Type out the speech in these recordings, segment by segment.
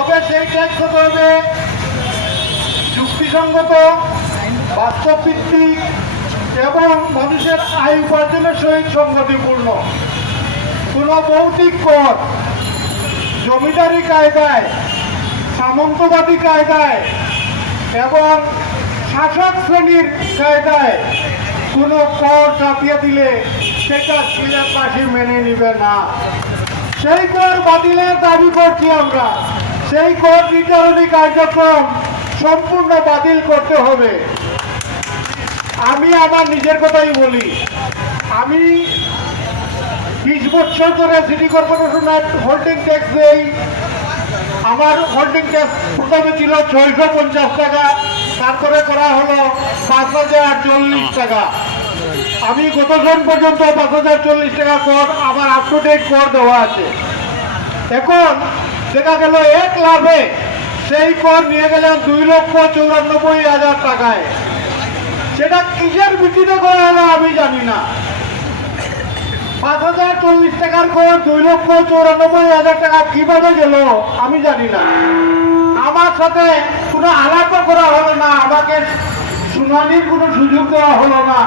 তবে সেই ট্যাক্স হতে হবে যুক্তিসঙ্গত, বাস্তবভিত্তিক এবং মানুষের আয় উপার্জনের সহিত সংগতিপূর্ণ। কোনো ভৌতিক কর, জমিদারি কায়দায়, সামন্তবাদী কায়দায় এবং শাসক শ্রেণীর কায়দায় কোনো কর চাপিয়ে দিলে সেটা সিলেটবাসী মেনে নিবে না। সেই কর বাতিলের দাবি করছি আমরা। সেই কর নির্ধারণী কার্যক্রম সম্পূর্ণ বাতিল করতে হবে। আমি আমার নিজের কথাই বলি, আমি 20 বছর ধরে সিটি কর্পোরেশনের হোল্ডিং ট্যাক্স দেই। আমার হোল্ডিং ট্যাক্স প্রথমে ছিল 650 টাকা, তারপরে করা হলো 5040 টাকা। আমি গতজন পর্যন্ত 5040 টাকা কর আমার আপ টু ডেট কর দেওয়া আছে। এখন দেখা গেল 1 লাভে সেই কর নিয়ে গেলেন 2,94,000 টাকায়। সেটা কিসের ভিত্তিতে করা হলো আমি জানি না। 5040 টাকার কর 2,94,000 টাকা কিভাবে গেল আমি জানি না। আমার সাথে কোনো আলাপও করা হলো না, আমাকে শুনানির কোনো সুযোগ দেওয়া হলো না,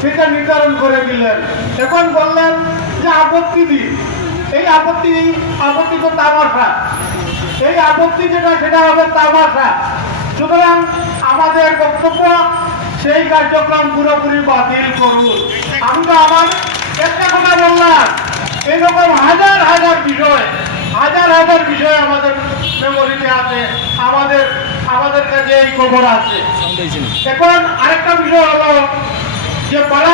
সেটা নির্ধারণ করে দিলেন। এখন বললেন যে আপত্তি দিন। এই আপত্তি তো তামাশা। এই আপত্তি যেটা সেটা হবে তামাশা। সুতরাং আমাদের বক্তব্য সেই কার্যক্রম পুরোপুরি বাতিল করুন। আমি তো আমার একটা কথা বললাম, এরকম হাজার হাজার বিষয় আমাদের মেমোরিতে আছে, আমাদের কাছে এই খবর আছে। এখন আরেকটা বিষয় হলো যে পাড়া